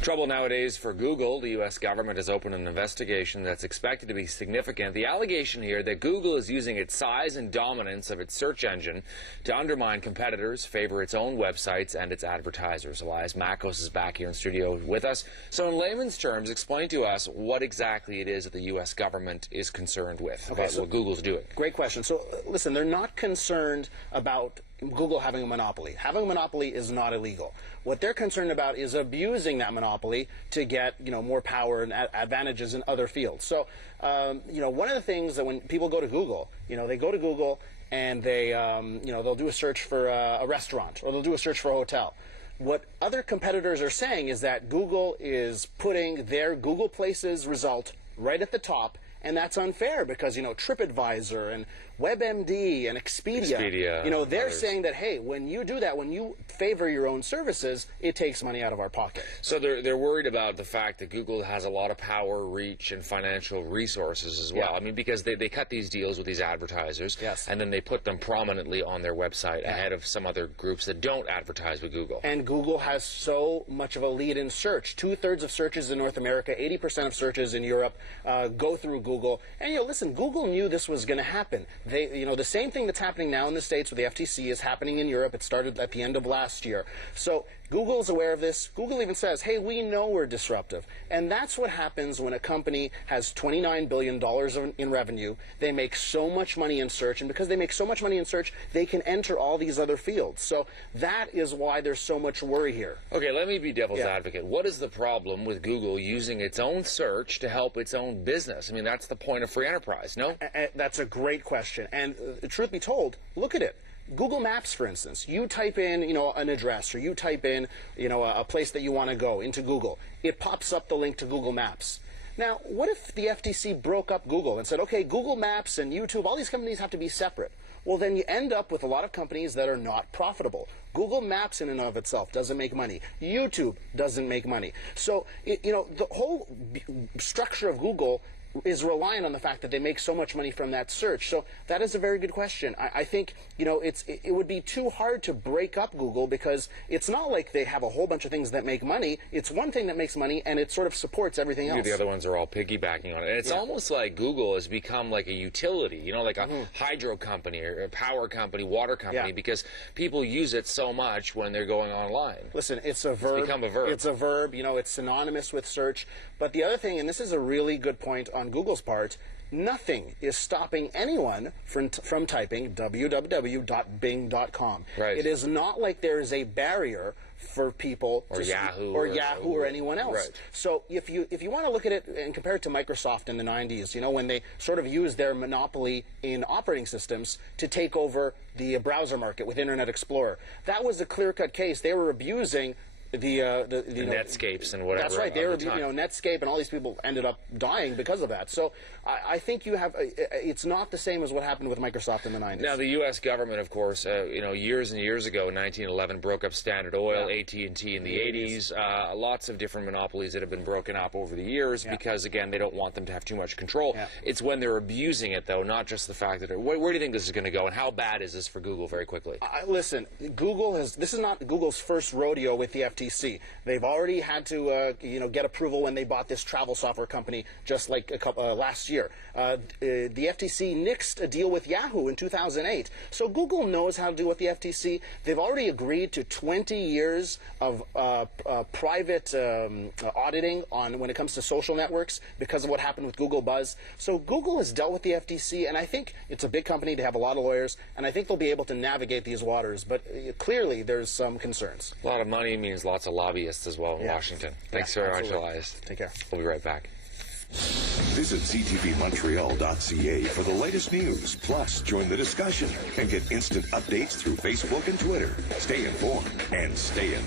Trouble nowadays for Google. The U.S. government has opened an investigation that's expected to be significant. The allegation here that Google is using its size and dominance of its search engine to undermine competitors, favor its own websites and its advertisers. Elias Makos is back here in studio with us. So in layman's terms, explain to us what exactly it is that the U.S. government is concerned with about what Google's doing. Great question. So listen, they're not concerned about Google having a monopoly. Having a monopoly is not illegal. What they're concerned about is abusing that monopoly to get, more power and advantages in other fields. So, one of the things that when people go to Google, they go to Google and they, they'll do a search for a restaurant or they'll do a search for a hotel. What other competitors are saying is that Google is putting their Google Places result right at the top, and that's unfair because, TripAdvisor and WebMD and Expedia, they're saying that, hey, when you do that, when you favor your own services, it takes money out of our pocket. So they're worried about the fact that Google has a lot of power, reach, and financial resources as well. Yeah. I mean, because they cut these deals with these advertisers, yes, and then they put them prominently on their website ahead of some other groups that don't advertise with Google. And Google has so much of a lead in search. 2/3 of searches in North America, 80% of searches in Europe go through Google. And, listen, Google knew this was going to happen. They, the same thing that's happening now in the States with the FTC is happening in Europe. It started at the end of last year. So Google's aware of this. Google even says, hey, we know we're disruptive. And that's what happens when a company has $29 billion in revenue. They make so much money in search. And because they make so much money in search, they can enter all these other fields. So that is why there's so much worry here. Okay, let me be devil's advocate. What is the problem with Google using its own search to help its own business? I mean, that's the point of free enterprise, no? That's a great question. And truth be told, look at it. Google Maps, for instance, you type in, an address, or you type in, a place that you want to go into Google. It pops up the link to Google Maps. Now, what if the FTC broke up Google and said, okay, Google Maps and YouTube, all these companies have to be separate? Well, then you end up with a lot of companies that are not profitable. Google Maps in and of itself doesn't make money. YouTube doesn't make money. So, the whole structure of Google is reliant on the fact that they make so much money from that search. So that is a very good question. I think, it would be too hard to break up Google because it's not like they have a whole bunch of things that make money. It's one thing that makes money, and it sort of supports everything else. The other ones are all piggybacking on it. And it's almost like Google has become like a utility, like a hydro company or a power company, water company, because people use it so much when they're going online. Listen, it's a verb. It's become a verb. It's a verb. It's synonymous with search. But the other thing, and this is a really good point on Google's part, nothing is stopping anyone from typing www.bing.com. Right. It is not like there is a barrier for people or Yahoo or anyone else. Right. So if you want to look at it and compare it to Microsoft in the 90s, when they sort of used their monopoly in operating systems to take over the browser market with Internet Explorer, that was a clear-cut case. They were abusing the Netscapes and whatever. That's right. They were, Netscape, and all these people ended up dying because of that. So I think it's not the same as what happened with Microsoft in the 90s. Now, the U.S. government, of course, years and years ago, in 1911, broke up Standard Oil, AT&T in the 80s. Lots of different monopolies that have been broken up over the years because, again, they don't want them to have too much control. Yeah. It's when they're abusing it, though, not just the fact that where do you think this is going to go, and how bad is this for Google, very quickly? Listen, this is not Google's first rodeo with the FTC. They've already had to, get approval when they bought this travel software company just like last year. The FTC nixed a deal with Yahoo in 2008. So Google knows how to deal with the FTC. They've already agreed to 20 years of private auditing when it comes to social networks because of what happened with Google Buzz. So Google has dealt with the FTC, and I think it's a big company to have a lot of lawyers, and I think they'll be able to navigate these waters. But clearly, there's some concerns. A lot of money means lots of lobbyists as well in Washington. Thanks very much, Elias. Take care. We'll be right back. Visit ctvmontreal.ca for the latest news. Plus, join the discussion and get instant updates through Facebook and Twitter. Stay informed and stay in.